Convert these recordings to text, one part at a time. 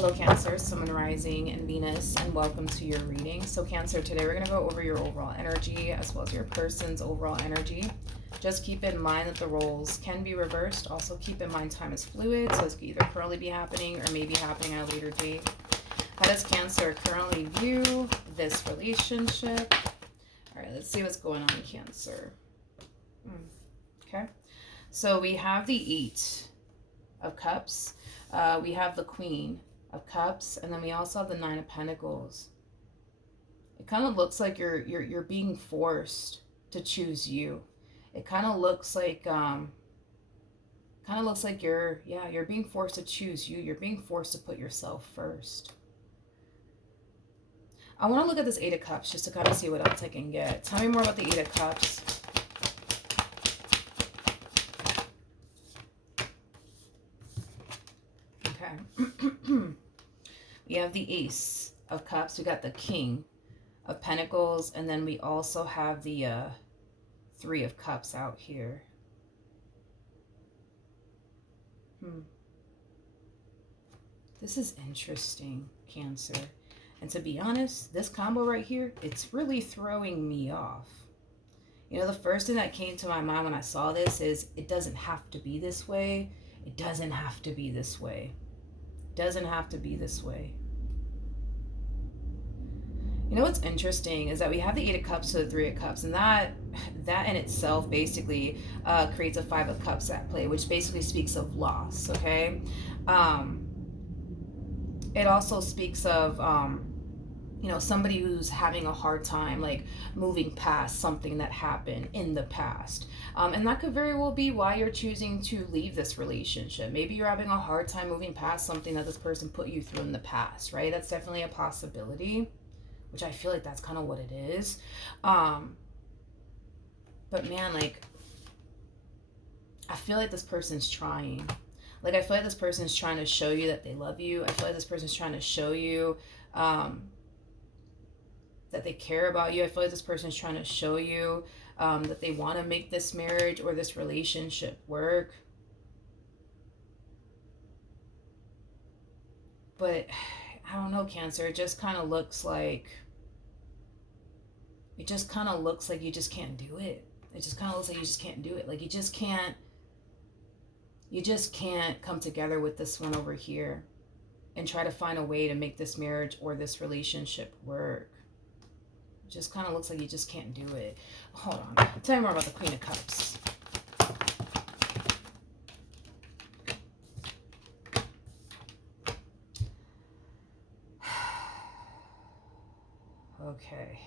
Hello Cancer, Sun, Rising, and Venus, and welcome to your reading. So Cancer, today we're going to go over your overall energy as well as your person's overall energy. Just keep in mind that the roles can be reversed. Also keep in mind time is fluid, so this could either currently be happening or may be happening at a later date. How does Cancer currently view this relationship? All right, let's see what's going on, Cancer. Okay, so we have the 8 of Cups. We have the Queen of Cups, and then we also have the 9 of Pentacles. It kind of looks like you're being forced to choose you. It kind of looks like you're being forced to choose you. You're being forced to put yourself first. I want to look at this 8 of Cups just to kind of see what else I can get. Tell me more about the 8 of Cups. We have the Ace of Cups. We got the King of Pentacles. And then we also have the 3 of Cups out here. This is interesting, Cancer. And to be honest, this combo right here, it's really throwing me off. You know, the first thing that came to my mind when I saw this is it doesn't have to be this way. It doesn't have to be this way. It doesn't have to be this way. You know what's interesting is that we have the 8 of Cups to the 3 of Cups, and that in itself basically creates a 5 of Cups at play, which basically speaks of loss, okay? It also speaks of, you know, somebody who's having a hard time, like, moving past something that happened in the past. And that could very well be why you're choosing to leave this relationship. Maybe you're having a hard time moving past something that this person put you through in the past, right? That's definitely a possibility, which I feel like that's kind of what it is. But man, like, I feel like this person's trying. Like, I feel like this person's trying to show you that they love you. I feel like this person's trying to show you that they care about you. I feel like this person's trying to show you that they want to make this marriage or this relationship work. But I don't know, Cancer. It just kind of looks like you just can't do it. It just kind of looks like you just can't do it. Like you just can't come together with this one over here and try to find a way to make this marriage or this relationship work. It just kind of looks like you just can't do it. Hold on. Tell me more about the Queen of Cups. Okay.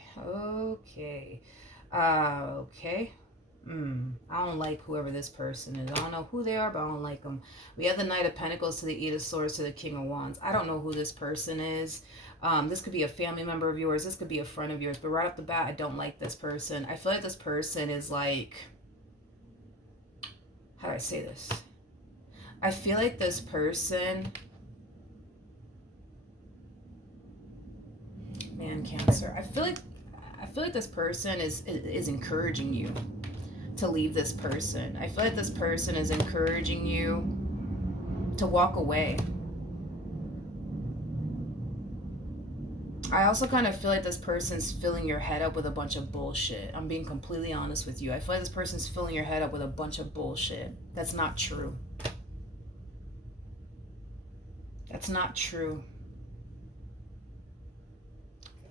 I don't like whoever this person is. I don't know who they are, but I don't like them. We have the Knight of Pentacles to the 8 of Swords to the King of Wands. I don't know who this person is. This could be a family member of yours. This could be a friend of yours. But right off the bat, I don't like this person. I feel like this person is like... How do I say this? I feel like this person... Man, Cancer. I feel like this person is encouraging you to leave this person. I feel like this person is encouraging you to walk away. I also kind of feel like this person's filling your head up with a bunch of bullshit. I'm being completely honest with you. I feel like this person's filling your head up with a bunch of bullshit. That's not true. That's not true.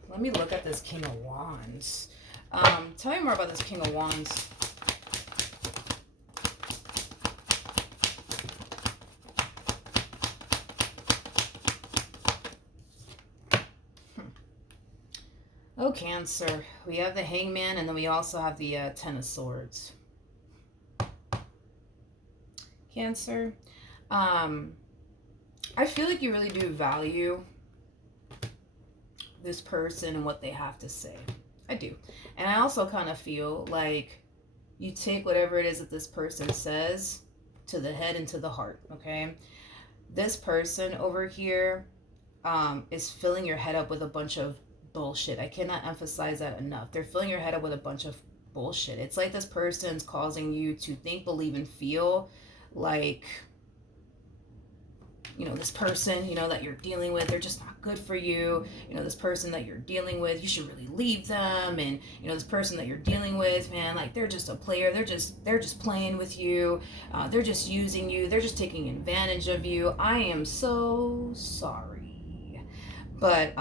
Let me look at this King of Wands. Tell me more about this King of Wands. Oh, Cancer. We have the Hangman, and then we also have the 10 of Swords. Cancer. I feel like you really do value this person and what they have to say. I do. And I also kind of feel like you take whatever it is that this person says to the head and to the heart, okay? This person over here is filling your head up with a bunch of bullshit. I cannot emphasize that enough. They're filling your head up with a bunch of bullshit. It's like this person's causing you to think, believe, and feel like this person, that you're dealing with, they're just not good for you. This person that you're dealing with, you should really leave them. And, this person that you're dealing with, man, like they're just a player. They're just playing with you. They're just using you. They're just taking advantage of you. I am so sorry. But,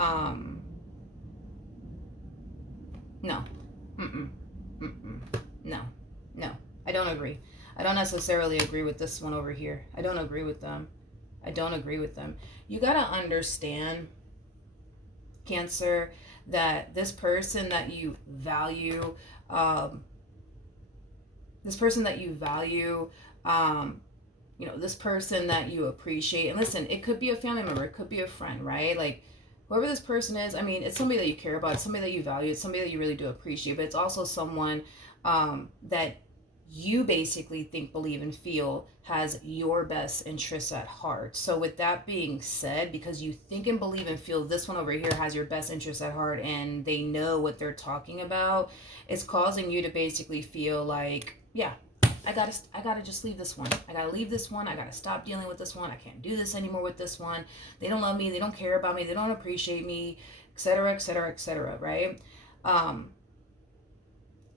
no. No. I don't agree. I don't necessarily agree with this one over here. I don't agree with them. You got to understand, Cancer, that this person that you value, this person that you appreciate, and listen, it could be a family member, it could be a friend, right? Like, whoever this person is, I mean, it's somebody that you care about, it's somebody that you value, it's somebody that you really do appreciate, but it's also someone that you basically think, believe, and feel has your best interests at heart. So with that being said, because you think and believe and feel this one over here has your best interests at heart and they know what they're talking about, it's causing you to basically feel like, yeah, I gotta just leave this one. I gotta stop dealing with this one. I can't do this anymore with this one. They don't love me. They don't care about me. They don't appreciate me, etc., etc., etc., right? I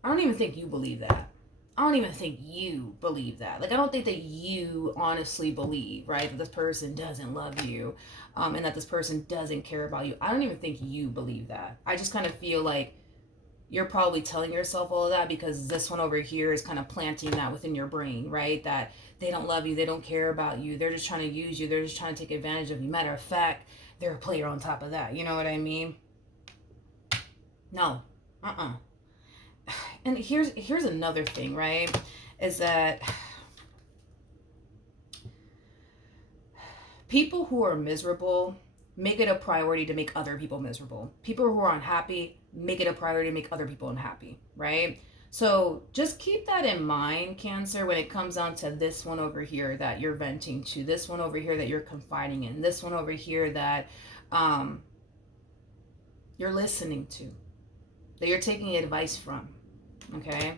don't even think you believe that. I don't even think you believe that. Like, I don't think that you honestly believe, right, that this person doesn't love you, and that this person doesn't care about you. I don't even think you believe that. I just kind of feel like you're probably telling yourself all of that because this one over here is kind of planting that within your brain, right? That they don't love you, they don't care about you, they're just trying to use you, they're just trying to take advantage of you. Matter of fact, they're a player on top of that. You know what I mean? No. And here's another thing, right? Is that people who are miserable make it a priority to make other people miserable. People who are unhappy make it a priority to make other people unhappy, right? So just keep that in mind, Cancer, when it comes down to this one over here that you're venting to, this one over here that you're confiding in, this one over here that you're listening to, that you're taking advice from, okay?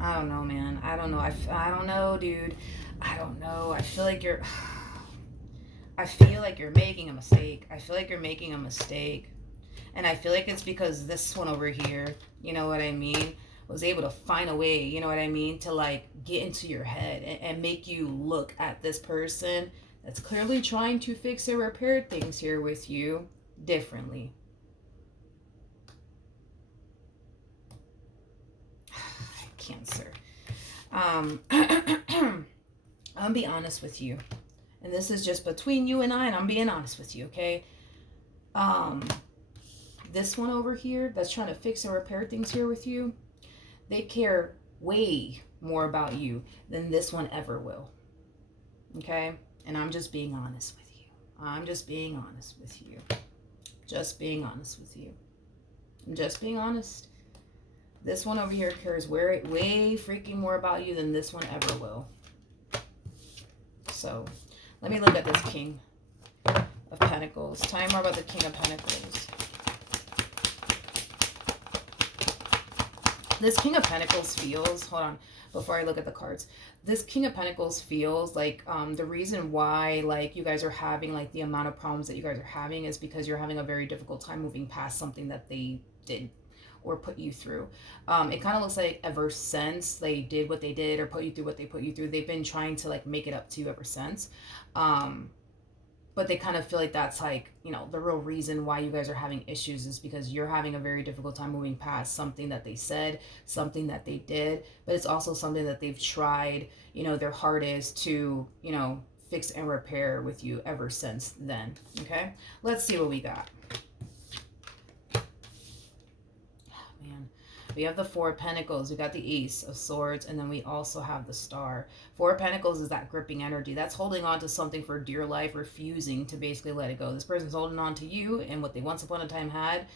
I don't know, man. I don't know. I don't know, dude. I don't know. I feel like you're making a mistake. I feel like you're making a mistake. And I feel like it's because this one over here, you know what I mean, was able to find a way, you know what I mean, to like get into your head and make you look at this person that's clearly trying to fix or repair things here with you differently. Cancer. I'm gonna be honest with you, and this is just between you and I'm being honest with you, okay? This one over here that's trying to fix and repair things here with you, they care way more about you than this one ever will, okay? And I'm just being honest with you. I'm just being honest with you. I'm just being honest. This one over here cares way freaking more about you than this one ever will. So, let me look at this King of Pentacles. Tell me more about the King of Pentacles. This King of Pentacles feels, hold on, before I look at the cards. This King of Pentacles feels like the reason why like you guys are having like the amount of problems that you guys are having is because you're having a very difficult time moving past something that they did or put you through. It kind of looks like ever since they did what they did or put you through what they put you through, they've been trying to like make it up to you ever since. But they kind of feel like that's like, you know, the real reason why you guys are having issues is because you're having a very difficult time moving past something that they said, something that they did, but it's also something that they've tried, you know, their hardest to, you know, fix and repair with you ever since then. Okay, let's see what we got. We have the Four of Pentacles, we got the Ace of Swords, and then we also have the Star. Four of Pentacles is that gripping energy. That's holding on to something for dear life, refusing to basically let it go. This person's holding on to you and what they once upon a time had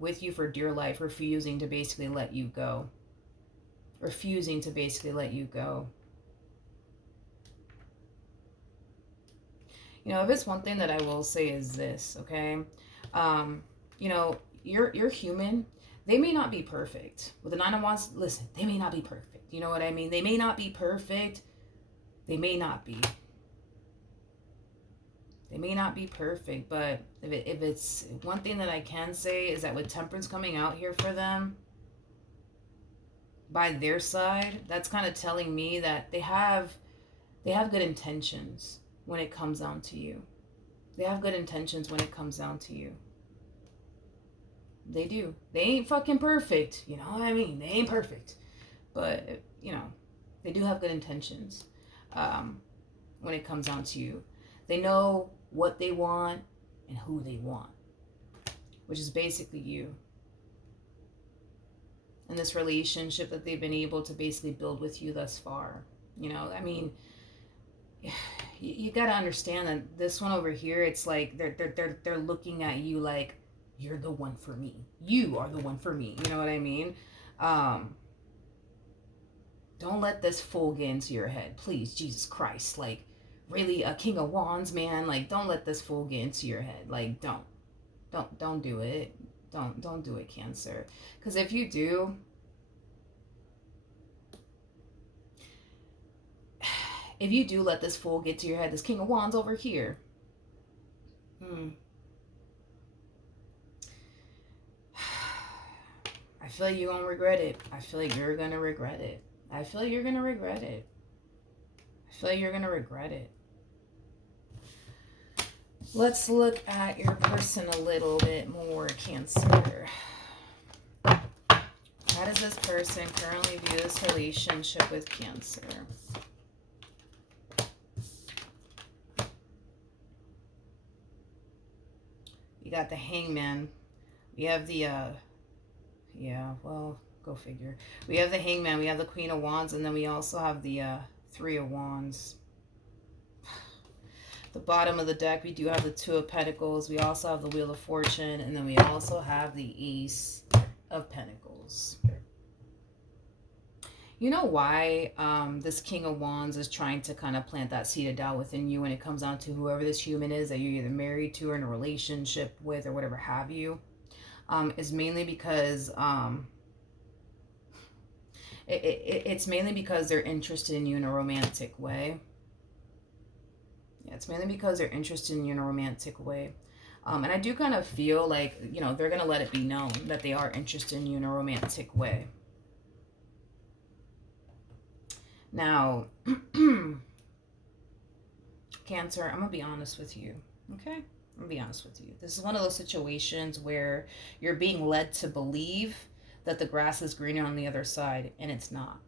with you for dear life, refusing to basically let you go. Refusing to basically let you go. You know, if it's one thing that I will say is this, okay? You know, you're human. They may not be perfect. With the Nine of Wands, listen, they may not be perfect. You know what I mean? They may not be perfect. They may not be. They may not be perfect, but if it's one thing that I can say is that with Temperance coming out here for them, by their side, that's kind of telling me that they have good intentions when it comes down to you. They have good intentions when it comes down to you. They do. They ain't fucking perfect. You know what I mean? They ain't perfect. But, you know, they do have good intentions when it comes down to you. They know what they want and who they want, which is basically you. And this relationship that they've been able to basically build with you thus far. You know, I mean, you got to understand that this one over here, it's like they're looking at you like, you're the one for me. You are the one for me. You know what I mean? Don't let this fool get into your head. Please, Jesus Christ. Like, really, a King of Wands, man. Like, don't let this fool get into your head. Like, don't do it. Don't do it, Cancer. Because if you do, let this fool get to your head, this King of Wands over here, I feel like you're going to regret it. I feel like you're going to regret it. I feel like you're going to regret it. I feel like you're going to regret it. Let's look at your person a little bit more, Cancer. How does this person currently view this relationship with Cancer? You got the Hangman. We have the, yeah, well, go figure. We have the Hangman, we have the Queen of Wands, and then we also have the Three of Wands. The bottom of the deck, we do have the Two of Pentacles. We also have the Wheel of Fortune, and then we also have the Ace of Pentacles. You know why this King of Wands is trying to kind of plant that seed of doubt within you when it comes down to whoever this human is that you're either married to or in a relationship with or whatever have you, is mainly because it's mainly because they're interested in you in a romantic way. Yeah, it's mainly because they're interested in you in a romantic way. And I do kind of feel like, you know, they're going to let it be known that they are interested in you in a romantic way. Now, Cancer, I'm going to be honest with you, okay? I'm going to be honest with you. This is one of those situations where you're being led to believe that the grass is greener on the other side, and it's not.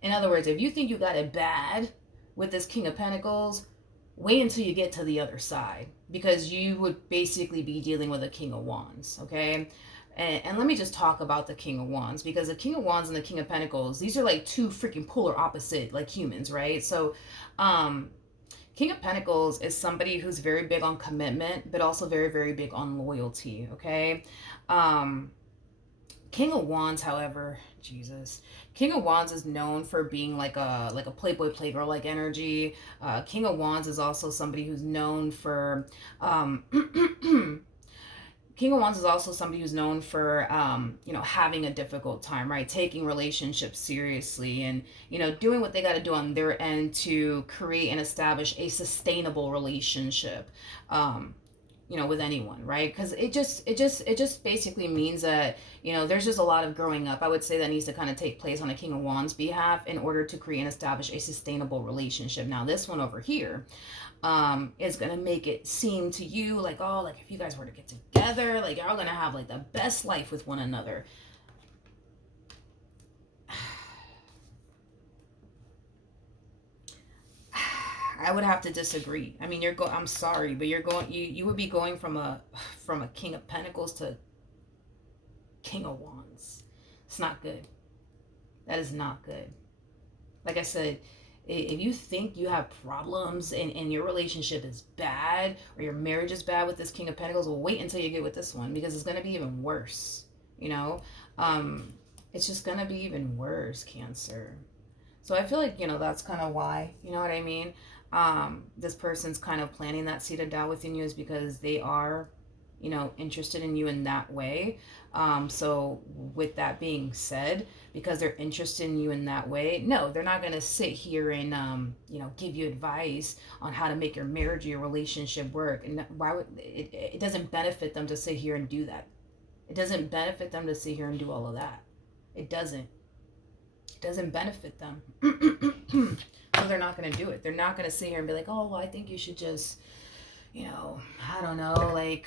In other words, if you think you got it bad with this King of Pentacles, wait until you get to the other side, because you would basically be dealing with a King of Wands, okay? And let me just talk about the King of Wands, because the King of Wands and the King of Pentacles, these are like two freaking polar opposite, like, humans, right? So, King of Pentacles is somebody who's very big on commitment, but also very, very big on loyalty, okay? King of Wands, however, Jesus, King of Wands is known for being like a playboy, playgirl like energy. King of Wands is also somebody who's known for King of Wands is also somebody who's known for, you know, having a difficult time, right? Taking relationships seriously and, you know, doing what they got to do on their end to create and establish a sustainable relationship, you know, with anyone, right? Because it just basically means that, you know, there's just a lot of growing up, I would say, that needs to kind of take place on a King of Wands behalf in order to create and establish a sustainable relationship. Now, this one over here, is gonna make it seem to you like, oh, like if you guys were to get together, like y'all gonna have like the best life with one another. I would have to disagree. I mean, I'm sorry, but you would be going from a King of Pentacles to King of Wands. It's not good. That is not good. Like I said, if you think you have problems and your relationship is bad or your marriage is bad with this King of Pentacles, well, wait until you get with this one, because it's going to be even worse, you know? It's just going to be even worse, Cancer. So I feel like, you know, that's kind of why, you know what I mean? This person's kind of planting that seed of doubt within you, is because they are interested in you in that way. So with that being said, because they're interested in you in that way, no, they're not going to sit here and, give you advice on how to make your marriage or your relationship work. And why would it doesn't benefit them to sit here and do that. It doesn't benefit them to sit here and do all of that. It doesn't benefit them. So they're not going to do it. They're not going to sit here and be like, oh, well, I think you should just, I don't know, like,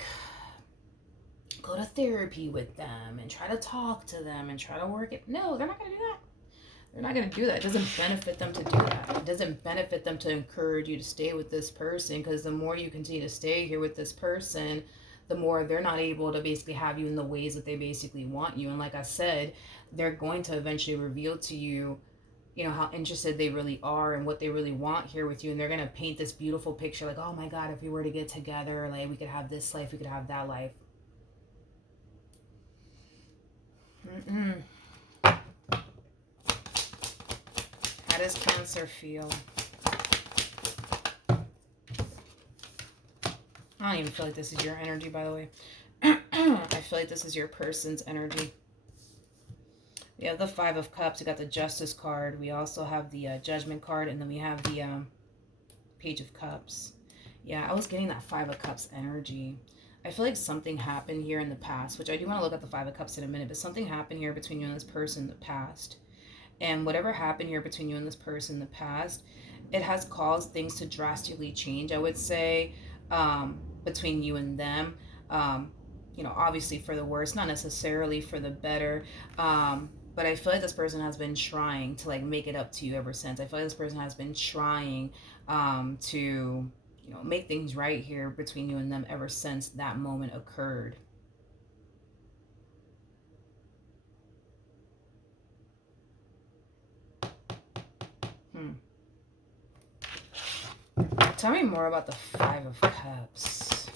go to therapy with them and try to talk to them and try to work it. No, they're not going to do that. They're not going to do that. It doesn't benefit them to do that. It doesn't benefit them to encourage you to stay with this person, because the more you continue to stay here with this person, the more they're not able to basically have you in the ways that they basically want you. And like I said, they're going to eventually reveal to you, how interested they really are and what they really want here with you. And they're going to paint this beautiful picture like, oh my God, if we were to get together, like we could have this life, we could have that life. How does Cancer feel? I don't even feel like this is your energy, by the way. I feel like this is your person's energy. We have the Five of Cups. We got the Justice card. We also have the Judgment card. And then we have the Page of Cups. Yeah, I was getting that Five of Cups energy. I feel like something happened here in the past, which I do want to look at the Five of Cups in a minute, but something happened here between you and this person in the past. And whatever happened here between you and this person in the past, it has caused things to drastically change, I would say, between you and them. Obviously for the worse, not necessarily for the better. But I feel like this person has been trying to like make it up to you ever since. I feel like this person has been trying to make things right here between you and them ever since that moment occurred. Tell me more about the Five of Cups.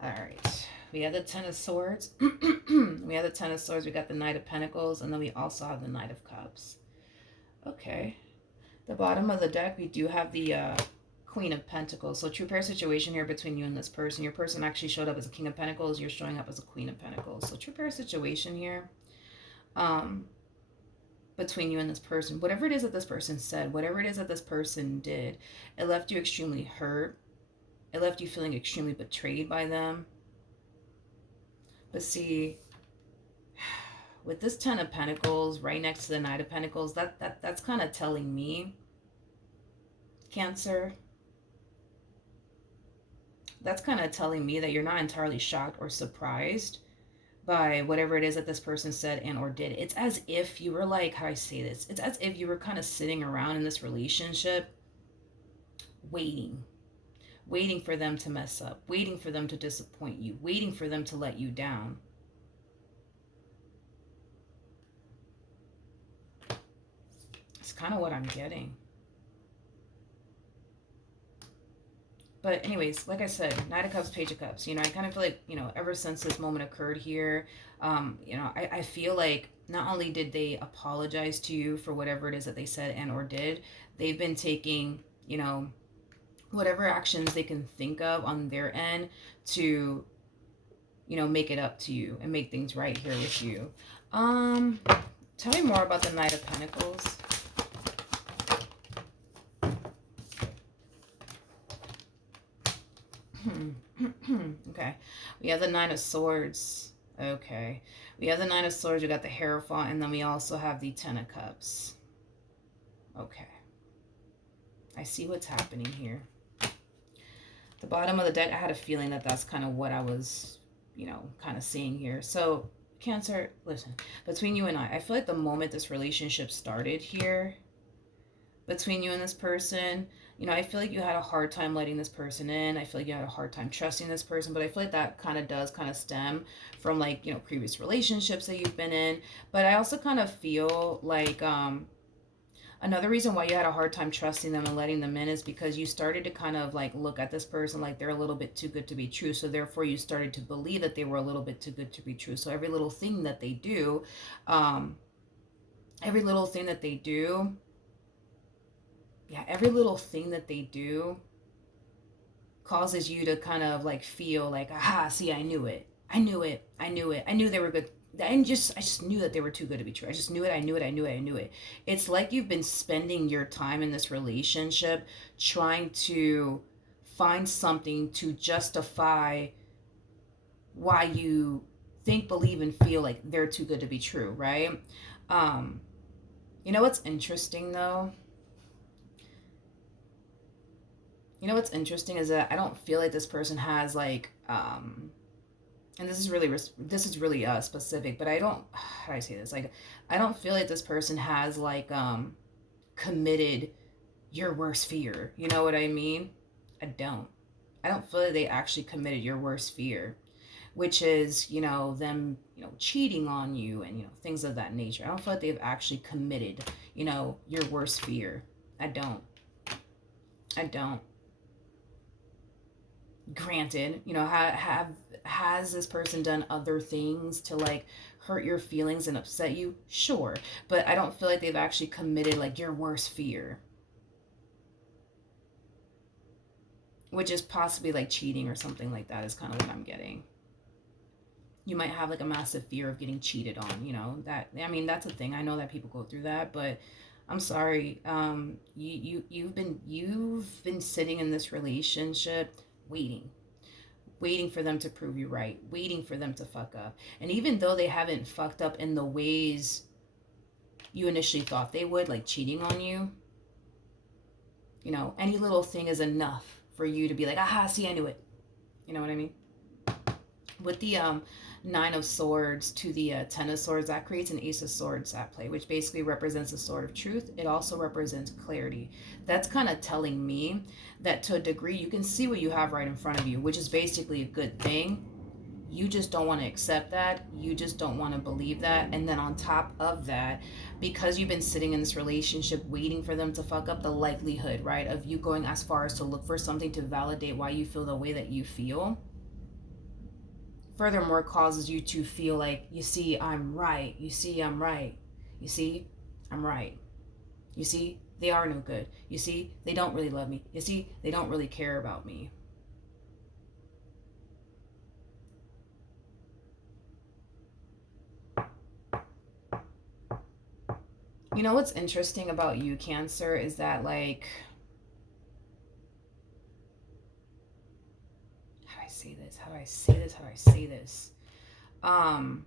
Alright. We have the Ten of Swords. We have the Ten of Swords. We got the Knight of Pentacles. And then we also have the Knight of Cups. Okay. The bottom of the deck, we do have the Queen of Pentacles. So true pair situation here between you and this person. Your person actually showed up as a King of Pentacles. You're showing up as a Queen of Pentacles. So true pair situation here between you and this person. Whatever it is that this person said, whatever it is that this person did, it left you extremely hurt. It left you feeling extremely betrayed by them. But see, with this Ten of Pentacles right next to the Knight of Pentacles, that's kind of telling me, Cancer, that's kind of telling me that you're not entirely shocked or surprised by whatever it is that this person said and or did. It's as if you were like, how I say this, it's as if you were kind of sitting around in this relationship waiting for them to mess up, waiting for them to disappoint you, waiting for them to let you down. It's kind of what I'm getting. But anyways, like I said, Knight of Cups, Page of Cups, I kind of feel like, ever since this moment occurred here, I feel like not only did they apologize to you for whatever it is that they said and or did, they've been taking, whatever actions they can think of on their end to, make it up to you and make things right here with you. Tell me more about the Knight of Pentacles. Okay, we have the Nine of Swords. Okay, we have the Nine of Swords. We got the Hierophant, and then we also have the Ten of Cups. Okay, I see what's happening here. The bottom of the deck, I had a feeling that that's kind of what I was, kind of seeing here. So, Cancer, listen, between you and I feel like the moment this relationship started here, between you and this person, I feel like you had a hard time letting this person in. I feel like you had a hard time trusting this person, but I feel like that kind of stem from like, previous relationships that you've been in. But I also kind of feel like another reason why you had a hard time trusting them and letting them in is because you started to kind of like look at this person like they're a little bit too good to be true. So therefore you started to believe that they were a little bit too good to be true. So every little thing that they do, every little thing that they do, every little thing that they do causes you to kind of like feel like, aha, see, I knew it. I knew it. I knew it. I knew they were good. I just knew that they were too good to be true. I just knew it. I knew it. I knew it. I knew it. It's like you've been spending your time in this relationship trying to find something to justify why you think, believe, and feel like they're too good to be true, right? Um, you know what's interesting though? You know what's interesting is that I don't feel like this person has like and this is really specific, but I don't, how do I say this? Like I don't feel like this person has like committed your worst fear. You know what I mean? I don't. I don't feel like they actually committed your worst fear, which is, them, cheating on you and, things of that nature. I don't feel like they've actually committed, your worst fear. I don't. I don't. Granted, has this person done other things to like hurt your feelings and upset you? Sure. But I don't feel like they've actually committed like your worst fear, which is possibly like cheating or something like that, is kind of what I'm getting. You might have like a massive fear of getting cheated on, that, I mean, that's a thing. I know that people go through that, but I'm sorry. You've been sitting in this relationship waiting for them to prove you right, waiting for them to fuck up. And even though they haven't fucked up in the ways you initially thought they would, like cheating on you, any little thing is enough for you to be like, aha, see, I knew it. You know what I mean? With the Nine of Swords to the Ten of Swords, that creates an Ace of Swords at play, which basically represents the sword of truth. It also represents clarity. That's kind of telling me that to a degree you can see what you have right in front of you, which is basically a good thing. You just don't want to accept that. You just don't want to believe that. And then on top of that, because you've been sitting in this relationship waiting for them to fuck up, the likelihood, right, of you going as far as to look for something to validate why you feel the way that you feel, furthermore causes you to feel like, you see, I'm right. You see, I'm right. You see, I'm right. You see, they are no good. You see, they don't really love me. You see, they don't really care about me. You know what's interesting about you, Cancer, is that like, how do I say this? How do I say this? How do I say this? God,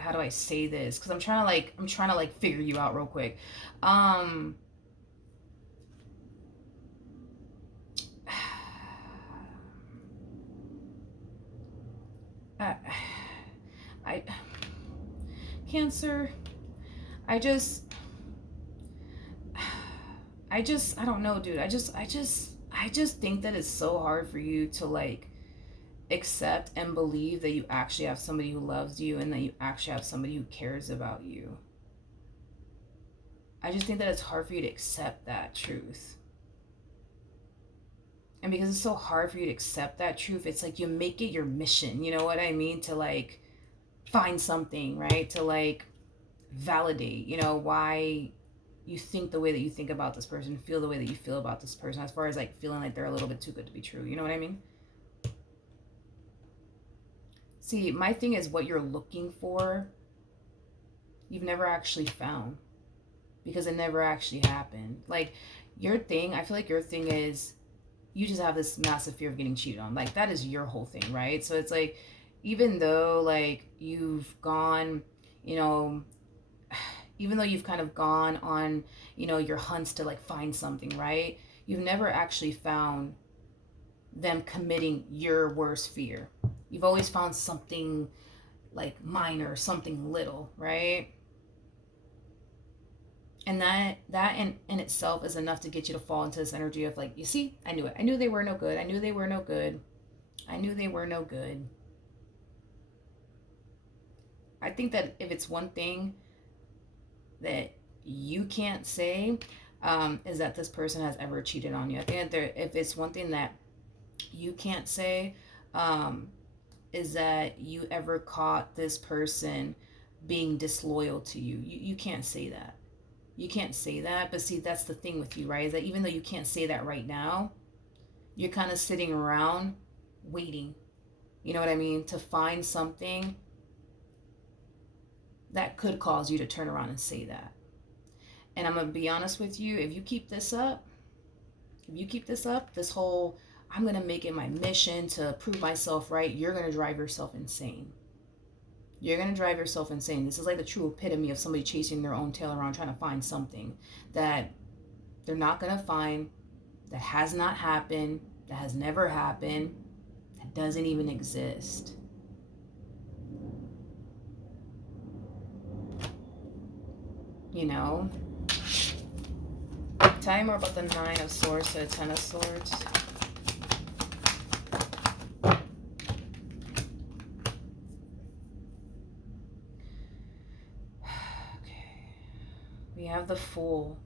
how do I say this? Because I'm trying to figure you out real quick. Um, I, I Cancer, I just, I don't know, dude. I just think that it's so hard for you to like accept and believe that you actually have somebody who loves you and that you actually have somebody who cares about you. I just think that it's hard for you to accept that truth. And because it's so hard for you to accept that truth, it's like you make it your mission, you know what I mean? To like find something, right? To like validate, why you think the way that you think about this person, feel the way that you feel about this person, as far as like feeling like they're a little bit too good to be true. You know what I mean? See, my thing is what you're looking for, you've never actually found because it never actually happened. Like your thing, I feel like your thing is you just have this massive fear of getting cheated on. Like that is your whole thing, right? So it's like, even though like you've gone, you know, even though you've kind of gone on, your hunts to like find something, right? You've never actually found them committing your worst fear. You've always found something like minor, something little, right? And that in itself is enough to get you to fall into this energy of like, you see, I knew it. I knew they were no good. I knew they were no good. I knew they were no good. I think that if it's one thing that you can't say, is that this person has ever cheated on you. I think that if it's one thing that you can't say, is that you ever caught this person being disloyal to you. You can't say that. You can't say that. But see, that's the thing with you, right? Is that even though you can't say that right now, you're kind of sitting around waiting, you know what I mean, to find something that could cause you to turn around and say that. And I'm going to be honest with you, if you keep this up, this whole, I'm going to make it my mission to prove myself right, you're going to drive yourself insane. You're going to drive yourself insane. This is like the true epitome of somebody chasing their own tail around trying to find something that they're not going to find, that has not happened, that has never happened, that doesn't even exist. You know? Tell me more about the Nine of Swords to the Ten of Swords. Okay. We have the Fool.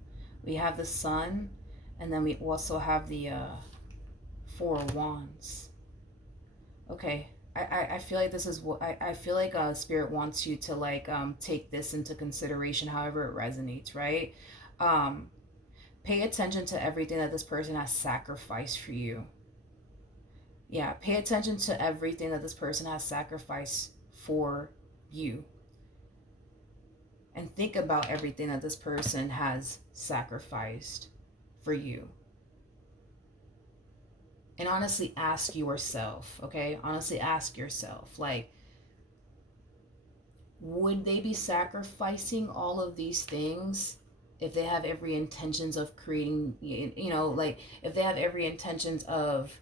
We have the Sun. And then we also have the Four of Wands. Okay. I feel like this is what I feel like Spirit wants you to like take this into consideration however it resonates, right? Pay attention to everything that this person has sacrificed for you. Yeah, pay attention to everything that this person has sacrificed for you. And think about everything that this person has sacrificed for you. And honestly ask yourself, okay? Honestly ask yourself, like, would they be sacrificing all of these things if they have every intentions of creating, you know, like if they have every intentions of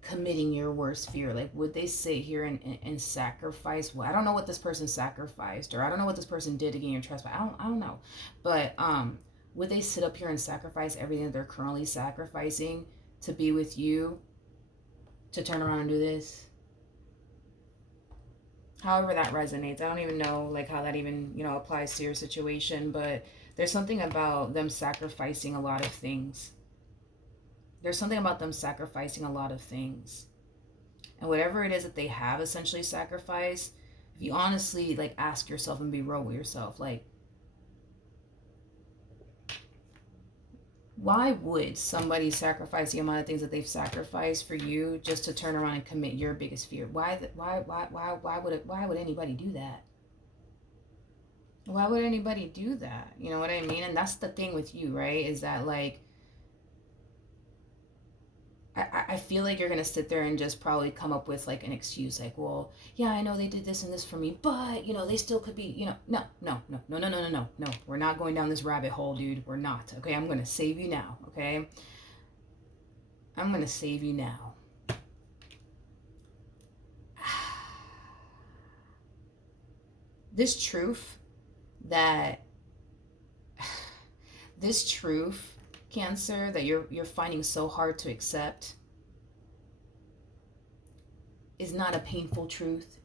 committing your worst fear? Like, would they sit here and sacrifice? Well, I don't know what this person sacrificed, or I don't know what this person did to gain your trust, but I don't know. But would they sit up here and sacrifice everything that they're currently sacrificing to be with you, to turn around and do this? However that resonates. I don't even know like how that even, you know, applies to your situation, but there's something about them sacrificing a lot of things. There's something about them sacrificing a lot of things. And whatever it is that they have essentially sacrificed, if you honestly like ask yourself and be real with yourself, like, why would somebody sacrifice the amount of things that they've sacrificed for you just to turn around and commit your biggest fear? Why would anybody do that? Why would anybody do that? You know what I mean? And that's the thing with you, right? Is that like, I feel like you're going to sit there and just probably come up with like an excuse like, well, yeah, I know they did this and this for me, but, you know, they still could be, you know, no. We're not going down this rabbit hole, dude. We're not. Okay, I'm going to save you now, okay? I'm going to save you now. This truth, Cancer, that you're finding so hard to accept is not a painful truth.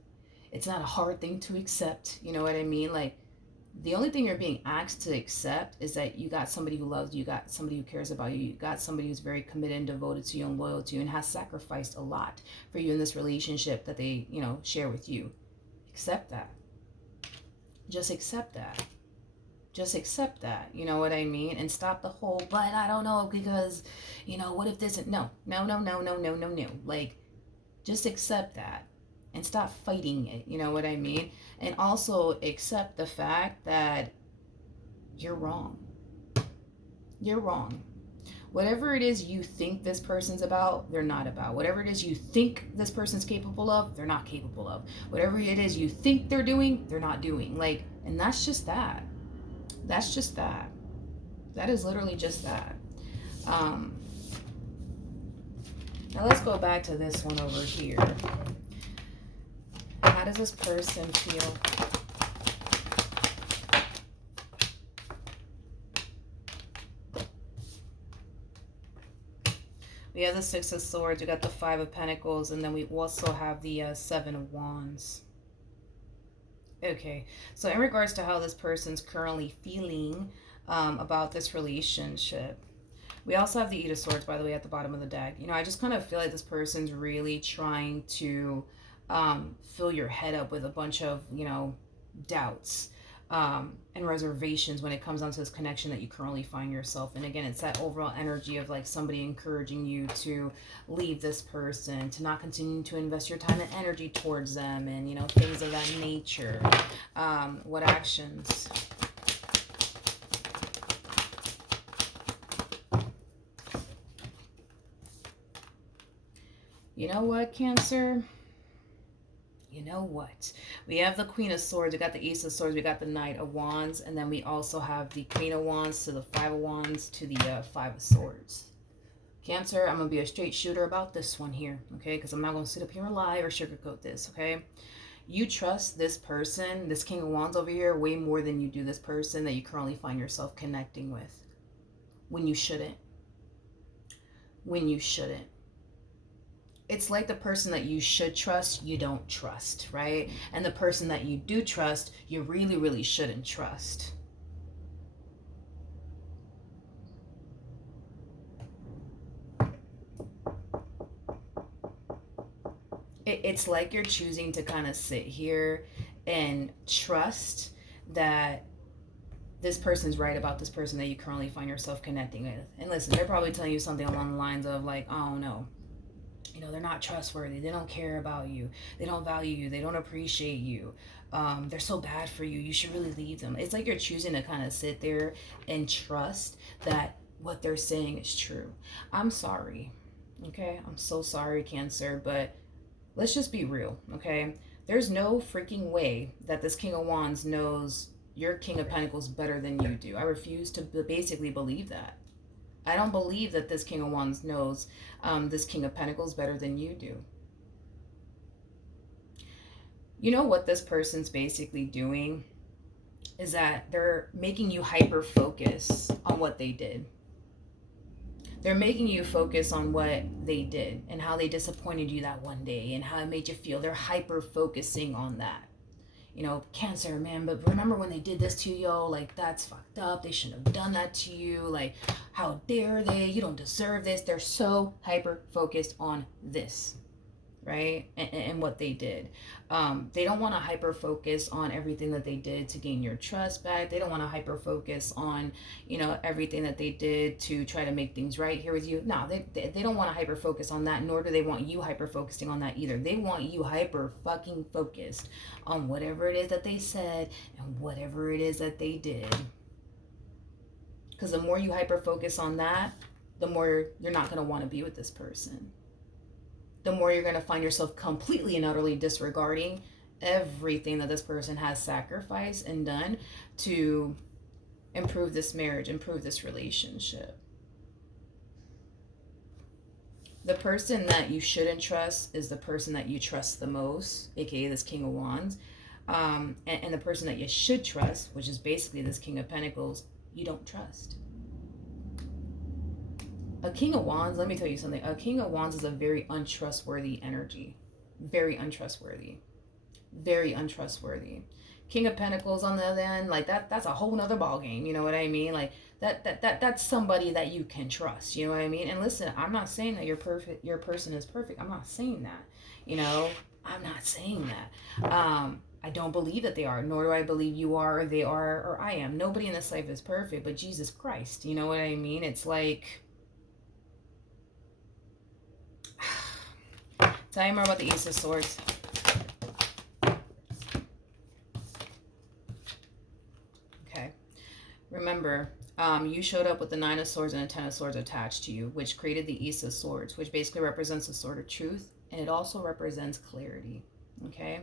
It's not a hard thing to accept. You know what I mean? Like, the only thing you're being asked to accept is that you got somebody who loves you, you got somebody who cares about you, you got somebody who's very committed and devoted to you and loyal to you and has sacrificed a lot for you in this relationship that they, you know, share with you. Accept that. Just accept that. Just accept that, you know what I mean? And stop the whole, but I don't know because, you know, what if this? No. Like, just accept that and stop fighting it, you know what I mean? And also accept the fact that you're wrong. You're wrong. Whatever it is you think this person's about, they're not about. Whatever it is you think this person's capable of, they're not capable of. Whatever it is you think they're doing, they're not doing. Like, and that's just that. That's just that. That is literally just that. Now let's go back to this one over here. How does this person feel? We have the Six of Swords, we got the Five of Pentacles, and then we also have the Seven of Wands. Okay, so in regards to how this person's currently feeling about this relationship, we also have the Eight of Swords, by the way, at the bottom of the deck. You know, I just kind of feel like this person's really trying to fill your head up with a bunch of, you know, doubts, and reservations when it comes down to this connection that you currently find yourself in. Again, it's that overall energy of like somebody encouraging you to leave this person, to not continue to invest your time and energy towards them, and, you know, things of that nature. What actions? You know what, Cancer? You know what? We have the Queen of Swords, we got the Ace of Swords, we got the Knight of Wands, and then we also have the Queen of Wands to the Five of Wands to the Five of Swords. Cancer, I'm going to be a straight shooter about this one here, okay? Because I'm not going to sit up here and lie or sugarcoat this, okay? You trust this person, this King of Wands over here, way more than you do this person that you currently find yourself connecting with. When you shouldn't. When you shouldn't. It's like the person that you should trust, you don't trust, right? And the person that you do trust, you really, really shouldn't trust. It's like you're choosing to kind of sit here and trust that this person's right about this person that you currently find yourself connecting with. And listen, they're probably telling you something along the lines of like, oh no, you know, they're not trustworthy. They don't care about you. They don't value you. They don't appreciate you. They're so bad for you. You should really leave them. It's like you're choosing to kind of sit there and trust that what they're saying is true. I'm sorry. Okay? I'm so sorry, Cancer, but let's just be real, okay? There's no freaking way that this King of Wands knows your King of Pentacles better than you do. I refuse to basically believe that. I don't believe that this King of Wands knows this King of Pentacles better than you do. You know what this person's basically doing is that they're making you hyper-focus on what they did. They're making you focus on what they did and how they disappointed you that one day and how it made you feel. They're hyper-focusing on that. You know, Cancer, man, but remember when they did this to you, like, that's fucked up. They shouldn't have done that to you. Like, how dare they? You don't deserve this. They're so hyper-focused on this, right? And what they did. They don't want to hyper-focus on everything that they did to gain your trust back. They don't want to hyper-focus on, you know, everything that they did to try to make things right here with you. No, they don't want to hyper-focus on that, nor do they want you hyper-focusing on that either. They want you hyper-fucking-focused on whatever it is that they said and whatever it is that they did. Because the more you hyper-focus on that, the more you're not going to want to be with this person. The more you're going to find yourself completely and utterly disregarding everything that this person has sacrificed and done to improve this marriage, improve this relationship. The person that you shouldn't trust is the person that you trust the most, aka this King of Wands. And the person that you should trust, which is basically this King of Pentacles, you don't trust. A King of Wands, let me tell you something. A King of Wands is a very untrustworthy energy. Very untrustworthy. Very untrustworthy. King of Pentacles on the other end, like that's a whole nother ball game. You know what I mean? Like that's somebody that you can trust. You know what I mean? And listen, I'm not saying that your person is perfect. I'm not saying that. You know, I'm not saying that. I don't believe that they are, nor do I believe you are, or they are, or I am. Nobody in this life is perfect, but Jesus Christ. You know what I mean? It's like, tell me more about the Ace of Swords. Okay. Remember, you showed up with the Nine of Swords and the Ten of Swords attached to you, which created the Ace of Swords, which basically represents the sword of truth, and it also represents clarity. Okay?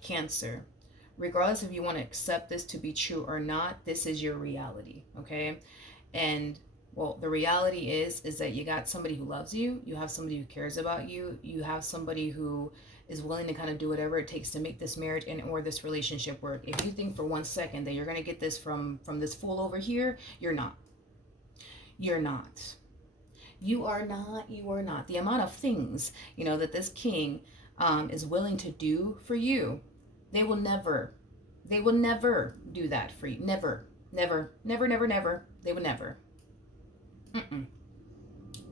Cancer. Regardless if you want to accept this to be true or not, this is your reality. Okay? And well, the reality is that you got somebody who loves you, you have somebody who cares about you, you have somebody who is willing to kind of do whatever it takes to make this marriage and or this relationship work. If you think for 1 second that you're going to get this from this fool over here, you're not. You're not. You are not. You are not. The amount of things, you know, that this king is willing to do for you, they will never do that for you. Never. Never. Never, never, never. They would never.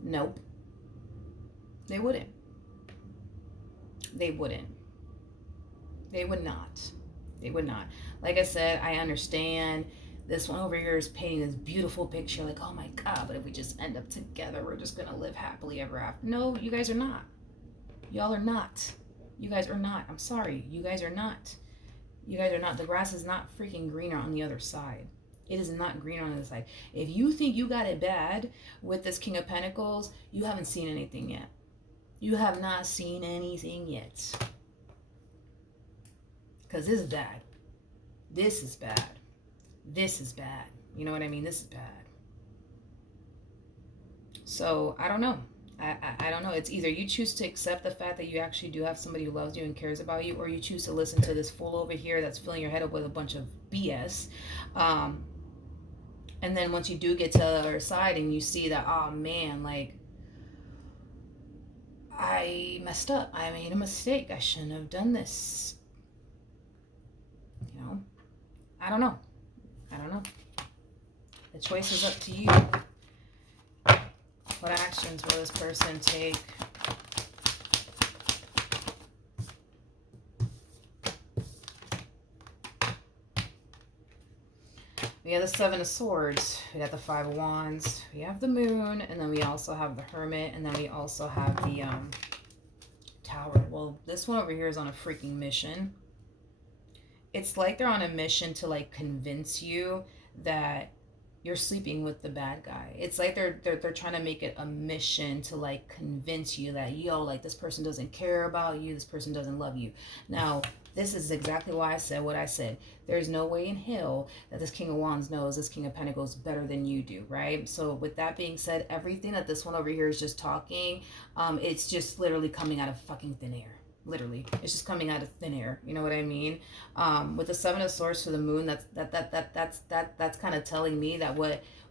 Nope. They wouldn't. They wouldn't. They would not. They would not. Like I said, I understand. This one over here is painting this beautiful picture, like, oh my God, but if we just end up together, we're just gonna live happily ever after. No, you guys are not. Y'all are not. You guys are not. I'm sorry. You guys are not. You guys are not. The grass is not freaking greener on the other side. It is not greener on the other side. If you think you got it bad with this King of Pentacles, you haven't seen anything yet. You have not seen anything yet. Because this is bad. This is bad. This is bad. You know what I mean? This is bad. So, I don't know. I don't know. It's either you choose to accept the fact that you actually do have somebody who loves you and cares about you, or you choose to listen to this fool over here that's filling your head up with a bunch of BS. And then once you do get to the other side and you see that, oh man, like, I messed up. I made a mistake. I shouldn't have done this. You know? I don't know. I don't know. The choice is up to you. What actions will this person take? We have the Seven of Swords. We got the Five of Wands. We have the Moon. And then we also have the Hermit. And then we also have the Tower. Well, this one over here is on a freaking mission. It's like they're on a mission to like convince you that you're sleeping with the bad guy. It's like they're trying to make it a mission to like convince you that, yo, like this person doesn't care about you, this person doesn't love you. Now, this is exactly why I said what I said. There's no way in hell that this King of Wands knows this King of Pentacles better than you do, right? So with that being said, everything that this one over here is just talking, it's just literally coming out of fucking thin air. Literally, it's just coming out of thin air. You know what I mean? With the Seven of Swords to the Moon, that's kind of telling me that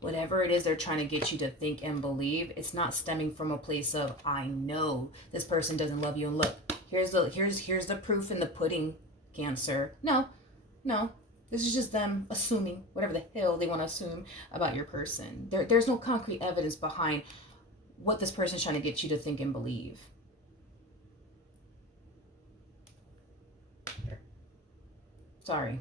whatever it is they're trying to get you to think and believe, it's not stemming from a place of, I know this person doesn't love you, and look, here's the proof in the pudding, Cancer. No, this is just them assuming whatever the hell they want to assume about your person. There's no concrete evidence behind what this person's trying to get you to think and believe. Sorry.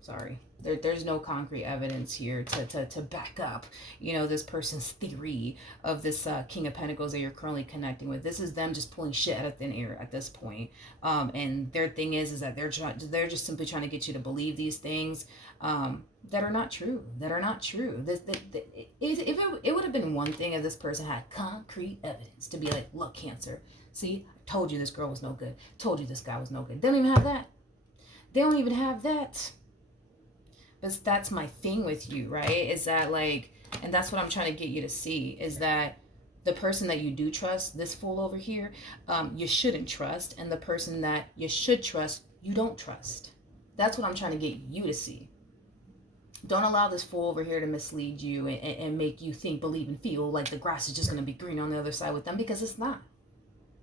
Sorry. There's no concrete evidence here to back up, this person's theory of this King of Pentacles that you're currently connecting with. This is them just pulling shit out of thin air at this point. And their thing is that they're just simply trying to get you to believe these things that are not true. It would have been one thing if this person had concrete evidence to be like, look, Cancer, see, I told you this girl was no good. Told you this guy was no good. They don't even have that. They don't even have that. But that's my thing with you, right? Is that like, and that's what I'm trying to get you to see, is that the person that you do trust, this fool over here, you shouldn't trust. And the person that you should trust, you don't trust. That's what I'm trying to get you to see. Don't allow this fool over here to mislead you and make you think, believe, and feel like the grass is just going to be green on the other side with them, because it's not.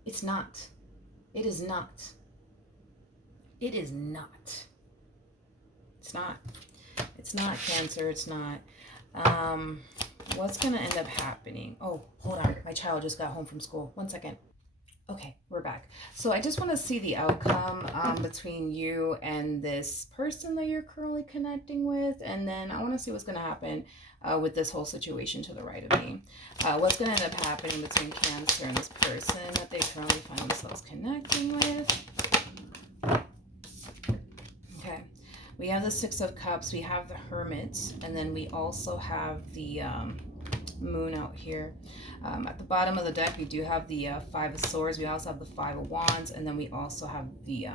It's not. It is not. It is not. It's not. It's not, Cancer. It's not. What's going to end up happening? Oh, hold on. My child just got home from school. 1 second. Okay, we're back. So I just want to see the outcome between you and this person that you're currently connecting with. And then I want to see what's going to happen with this whole situation to the right of me. What's going to end up happening between Cancer and this person that they currently find themselves connecting with. Okay, we have the Six of Cups, we have the Hermit, and then we also have the Moon out here. At the bottom of the deck, we do have the Five of Swords, we also have the Five of Wands, and then we also have the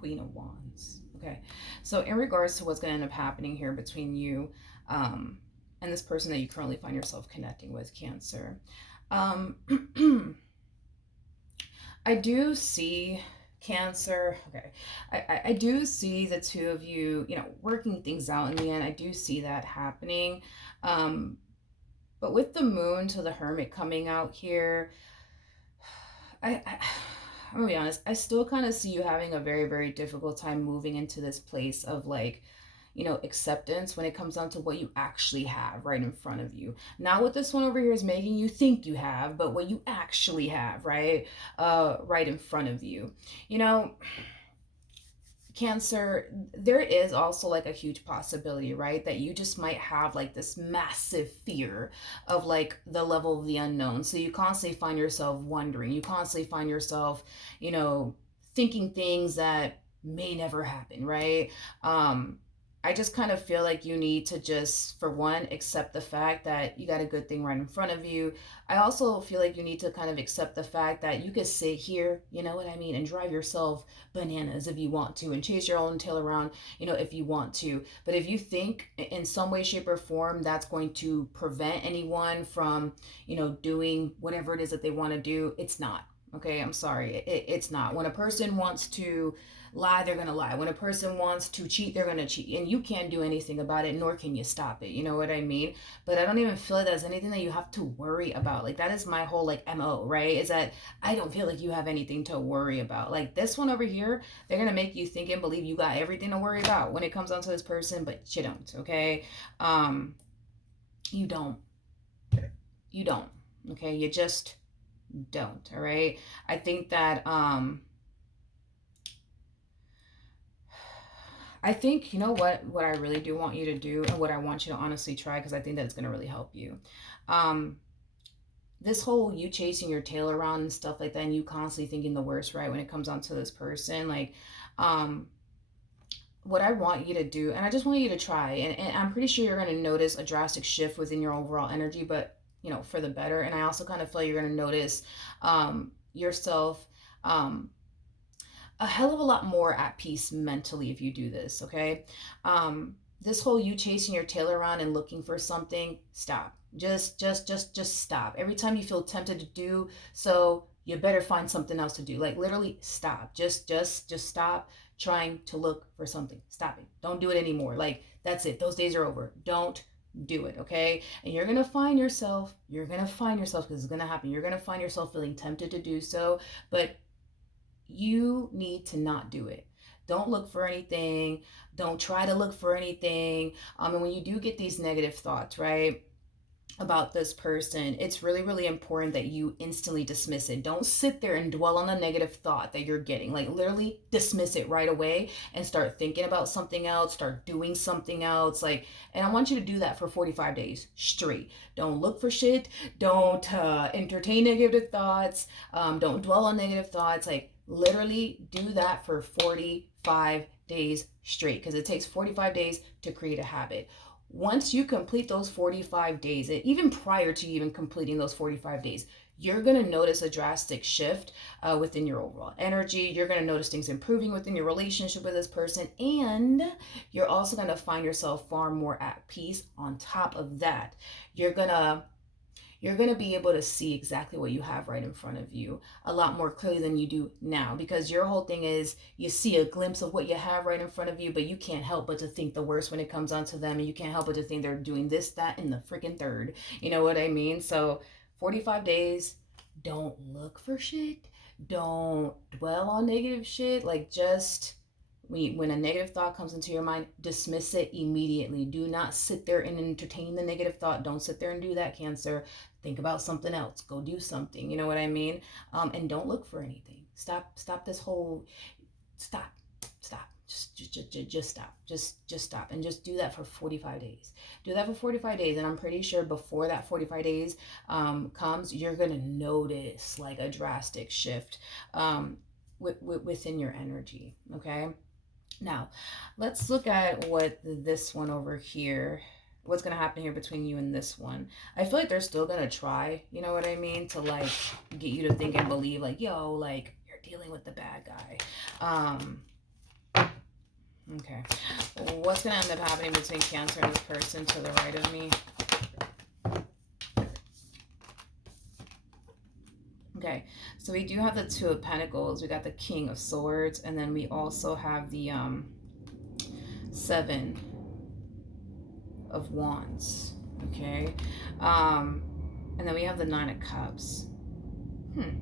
Queen of Wands. Okay, so in regards to what's going to end up happening here between you and this person that you currently find yourself connecting with, Cancer, I do see, Cancer, okay, I do see the two of you, working things out in the end. I do see that happening. But with the Moon to the Hermit coming out here, I'm gonna be honest, I still kind of see you having a very, very difficult time moving into this place of like, acceptance when it comes down to what you actually have right in front of you. Not what this one over here is making you think you have, but what you actually have, right? Right in front of you. Cancer, there is also like a huge possibility, right, that you just might have like this massive fear of like the level of the unknown. So you constantly find yourself wondering, you constantly find yourself, thinking things that may never happen, right? I just kind of feel like you need to just, for one, accept the fact that you got a good thing right in front of you. I also feel like you need to kind of accept the fact that you could sit here, you know what I mean, and drive yourself bananas if you want to, and chase your own tail around, if you want to. But if you think in some way, shape, or form that's going to prevent anyone from, doing whatever it is that they want to do, it's not. Okay, I'm sorry. It's not. When a person wants to lie, they're going to lie. When a person wants to cheat, they're going to cheat. And you can't do anything about it, nor can you stop it. You know what I mean? But I don't even feel like that's anything that you have to worry about. Like, that is my whole, like, MO, right? Is that I don't feel like you have anything to worry about. Like, this one over here, they're going to make you think and believe you got everything to worry about when it comes down to this person, but you don't, okay? You don't. You don't. Okay? You just don't, all right? I think that I think, you know what I really do want you to do, and what I want you to honestly try, because I think that it's going to really help you. This whole you chasing your tail around and stuff like that, and you constantly thinking the worst, right, when it comes down to this person, like, what I want you to do, and I just want you to try, and I'm pretty sure you're going to notice a drastic shift within your overall energy, but, for the better. And I also kind of feel like you're going to notice yourself a hell of a lot more at peace mentally if you do this, okay? This whole you chasing your tail around and looking for something, stop. Just stop. Every time you feel tempted to do so, you better find something else to do. Like, literally stop. Just stop trying to look for something. Stop it. Don't do it anymore. Like, that's it. Those days are over. Don't do it, okay? And you're gonna find yourself, because it's gonna happen, you're gonna find yourself feeling tempted to do so, but you need to not do it. Don't look for anything. Don't try to look for anything. And when you do get these negative thoughts, right, about this person, it's really, really important that you instantly dismiss it. Don't sit there and dwell on the negative thought that you're getting. Like, literally dismiss it right away and start thinking about something else, start doing something else. Like, and I want you to do that for 45 days straight. Don't look for shit. Don't entertain negative thoughts. Don't dwell on negative thoughts. Like, literally do that for 45 days straight, because it takes 45 days to create a habit. Once you complete those 45 days, and even prior to even completing those 45 days, you're going to notice a drastic shift within your overall energy. You're going to notice things improving within your relationship with this person. And you're also going to find yourself far more at peace. On top of that, you're going to be able to see exactly what you have right in front of you a lot more clearly than you do now, because your whole thing is you see a glimpse of what you have right in front of you, but you can't help but to think the worst when it comes onto them, and you can't help but to think they're doing this, that, and the freaking third. You know what I mean? So 45 days, don't look for shit. Don't dwell on negative shit. Like, just when a negative thought comes into your mind, dismiss it immediately. Do not sit there and entertain the negative thought. Don't sit there and do that, Cancer. Think about something else. Go do something. You know what I mean? And don't look for anything. Stop this whole, stop. Just stop. Just stop. And just do that for 45 days. Do that for 45 days. And I'm pretty sure before that 45 days comes, you're going to notice like a drastic shift within your energy. Okay? Now, let's look at what this one over here, what's going to happen here between you and this one. I feel like they're still going to try, you know what I mean, to like get you to think and believe like, yo, like you're dealing with the bad guy. Okay. What's going to end up happening between Cancer and this person to the right of me? Okay, so we do have the Two of Pentacles, we got the King of Swords, and then we also have the Seven of Wands, okay? And then we have the Nine of Cups. Okay.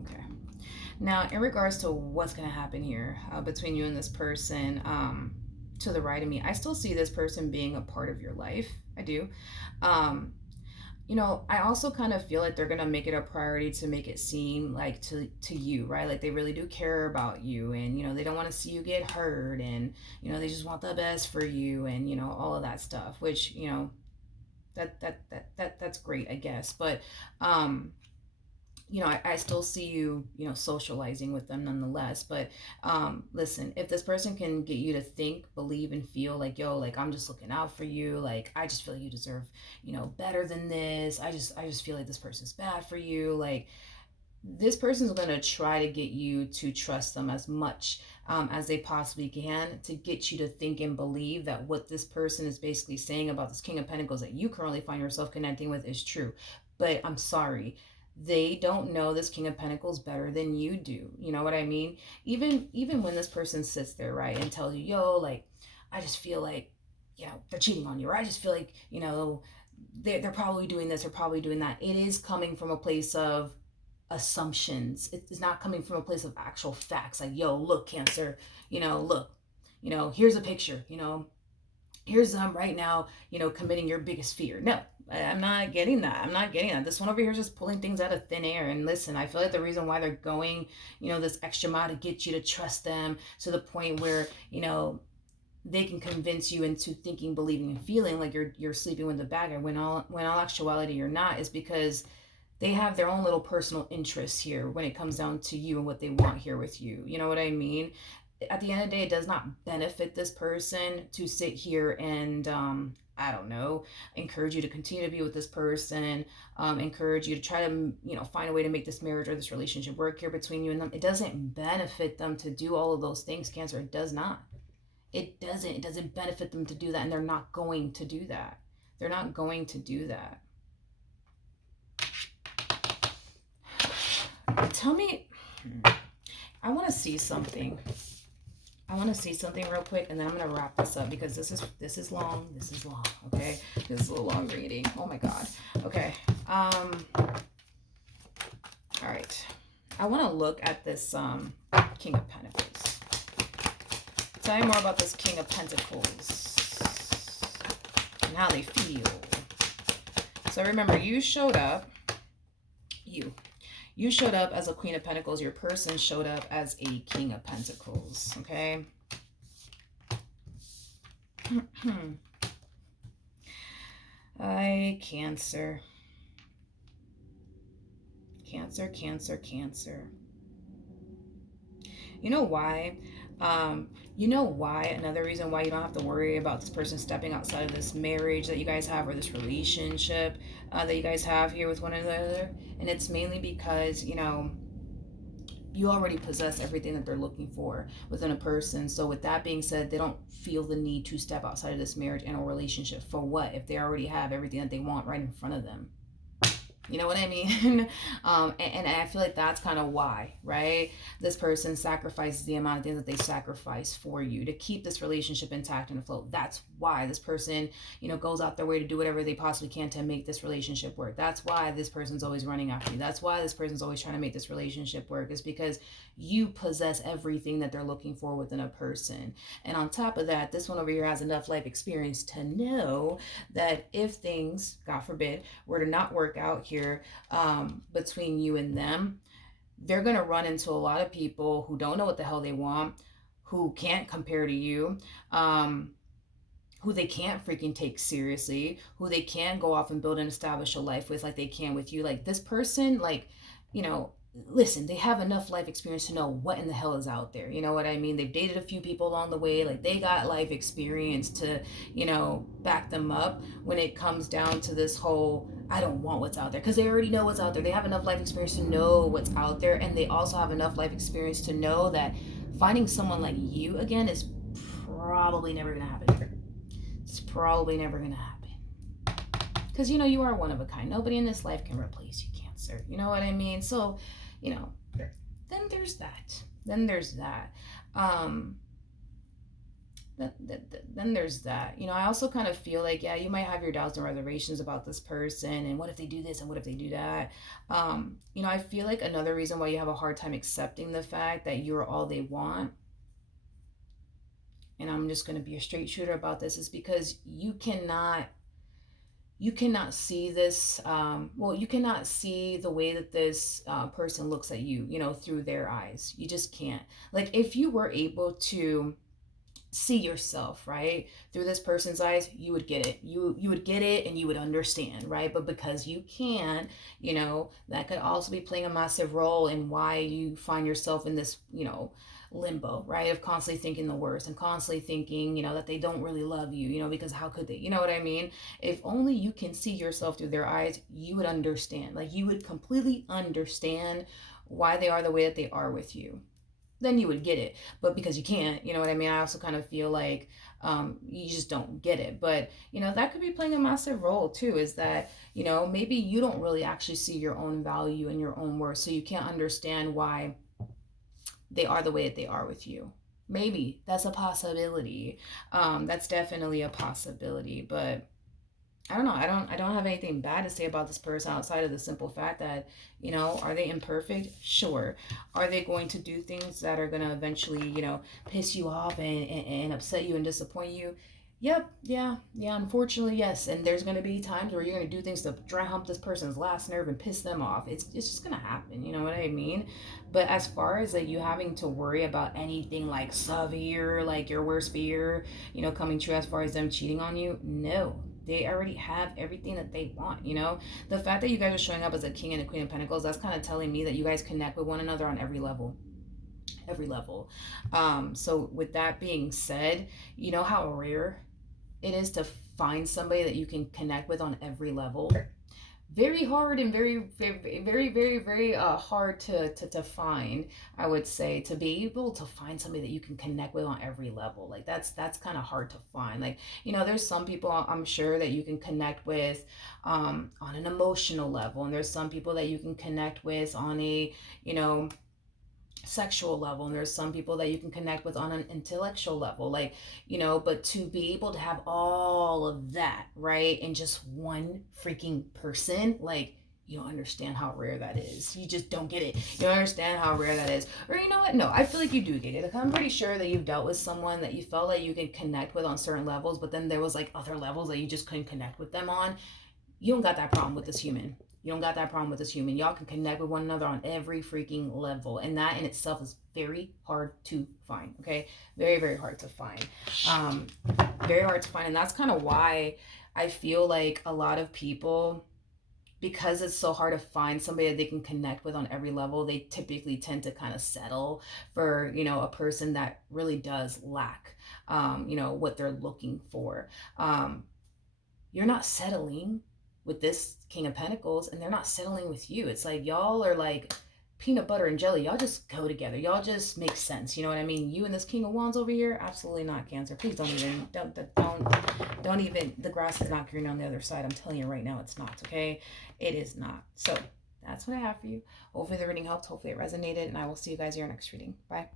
Okay. Now, in regards to what's going to happen here between you and this person, to the right of me, I still see this person being a part of your life. I do. Um, I also kind of feel like they're gonna make it a priority to make it seem like to you, right? Like they really do care about you, and they don't want to see you get hurt, and they just want the best for you, and all of that stuff. Which that's great, I guess. But um, I still see you, socializing with them nonetheless. But listen, if this person can get you to think, believe, and feel like, yo, like I'm just looking out for you, like I just feel like you deserve, better than this. I just feel like this person's bad for you. Like this person's going to try to get you to trust them as much as they possibly can to get you to think and believe that what this person is basically saying about this King of Pentacles that you currently find yourself connecting with is true. But I'm sorry, they don't know this King of Pentacles better than you do. You know what I mean? Even when this person sits there, right, and tells you, yo, like, I just feel like, they're cheating on you, or I just feel like, they're probably doing this or probably doing that. It is coming from a place of assumptions. It's not coming from a place of actual facts. Like, yo, look, Cancer, look, here's a picture, here's them right now, committing your biggest fear. No, I'm not getting that. I'm not getting that. This one over here is just pulling things out of thin air. And listen, I feel like the reason why they're going, this extra mile to get you to trust them to the point where, they can convince you into thinking, believing, and feeling like you're sleeping with the bagger when all actuality you're not, is because they have their own little personal interests here when it comes down to you and what they want here with you. You know what I mean? At the end of the day, it does not benefit this person to sit here and I don't know, encourage you to continue to be with this person, encourage you to try to find a way to make this marriage or this relationship work here between you and them. It doesn't benefit them to do all of those things, Cancer. It does not. It doesn't benefit them to do that, and they're not going to do that. They're not going to do that. Tell me, I want to see something. I want to see something real quick, and then I'm going to wrap this up because this is long. This is long, okay? This is a long reading. Oh my God. Okay. All right. I want to look at this King of Pentacles. Tell me more about this King of Pentacles and how they feel. So remember, you showed up. You showed up as a Queen of Pentacles. Your person showed up as a King of Pentacles, okay? Cancer. Cancer, Cancer, Cancer. You know why? Another reason why you don't have to worry about this person stepping outside of this marriage that you guys have, or this relationship that you guys have here with one another. And it's mainly because, you already possess everything that they're looking for within a person. So with that being said, they don't feel the need to step outside of this marriage and a relationship. For what? If they already have everything that they want right in front of them. You know what I mean? And I feel like that's kind of why, right? This person sacrifices the amount of things that they sacrifice for you to keep this relationship intact and afloat. That's why this person, goes out their way to do whatever they possibly can to make this relationship work. That's why this person's always running after you. That's why this person's always trying to make this relationship work, is because you possess everything that they're looking for within a person. And on top of that, this one over here has enough life experience to know that if things, God forbid, were to not work out here between you and them, they're going to run into a lot of people who don't know what the hell they want, who can't compare to you, who they can't freaking take seriously, who they can go off and build and establish a life with like they can with you. Like this person, listen, they have enough life experience to know what in the hell is out there. You know what I mean? They've dated a few people along the way. Like they got life experience to, back them up when it comes down to this whole, I don't want what's out there, because they already know what's out there. They have enough life experience to know what's out there. And they also have enough life experience to know that finding someone like you again is probably never going to happen. It's probably never going to happen. Because, you are one of a kind. Nobody in this life can replace you, Cancer. You know what I mean? So, then there's that. then there's that. I also kind of feel like, yeah, you might have your doubts and reservations about this person, and what if they do this and what if they do that. I feel like another reason why you have a hard time accepting the fact that you're all they want, and I'm just going to be a straight shooter about this, is because you cannot see this, you cannot see the way that this person looks at you, through their eyes. You just can't. Like, if you were able to see yourself, right, through this person's eyes, you would get it. You would get it, and you would understand, right? But because you can't, that could also be playing a massive role in why you find yourself in this, limbo, right, of constantly thinking the worst and constantly thinking, that they don't really love you, because how could they, you know what I mean? If only you can see yourself through their eyes, you would understand. Like, you would completely understand why they are the way that they are with you. Then you would get it. But because you can't, you know what I mean? I also kind of feel like you just don't get it. But, that could be playing a massive role too, is that, maybe you don't really actually see your own value and your own worth. So you can't understand why they are the way that they are with you. Maybe that's a possibility. That's definitely a possibility. But I don't know. I don't have anything bad to say about this person outside of the simple fact that, are they imperfect? Sure. Are they going to do things that are going to eventually, piss you off and upset you and disappoint you? Yep. Yeah. Yeah. Unfortunately, yes. And there's going to be times where you're going to do things to dry hump this person's last nerve and piss them off. It's just going to happen. You know what I mean? But as far as like you having to worry about anything like severe, like your worst fear, coming true as far as them cheating on you, no, they already have everything that they want. The fact that you guys are showing up as a king and a queen of pentacles, that's kind of telling me that you guys connect with one another on every level. So with that being said, you know how rare it is to find somebody that you can connect with on every level. Very hard, and very very very very very hard to find. I would say, to be able to find somebody that you can connect with on every level, like that's kind of hard to find. Like, there's some people I'm sure that you can connect with on an emotional level, and there's some people that you can connect with on a, sexual level, and there's some people that you can connect with on an intellectual level, like, but to be able to have all of that, right, in just one freaking person, like, you don't understand how rare that is. You just don't get it. You don't understand how rare that is. Or, you know what? No, I feel like you do get it. Like, I'm pretty sure that you've dealt with someone that you felt like you could connect with on certain levels, but then there was like other levels that you just couldn't connect with them on. You don't got that problem with this human. You don't got that problem with this human. Y'all can connect with one another on every freaking level. And that in itself is very hard to find. Okay. Very, very hard to find. Very hard to find. And that's kind of why I feel like a lot of people, because it's so hard to find somebody that they can connect with on every level, they typically tend to kind of settle for, a person that really does lack, what they're looking for. You're not settling with this King of Pentacles, and they're not settling with you. It's like y'all are like peanut butter and jelly. Y'all just go together. Y'all just make sense. You know what I mean? You and this King of Wands over here, absolutely not, Cancer. Please don't even. The grass is not green on the other side. I'm telling you right now, it's not. Okay, it is not. So that's what I have for you. Hopefully the reading helped. Hopefully it resonated, and I will see you guys in your next reading. Bye.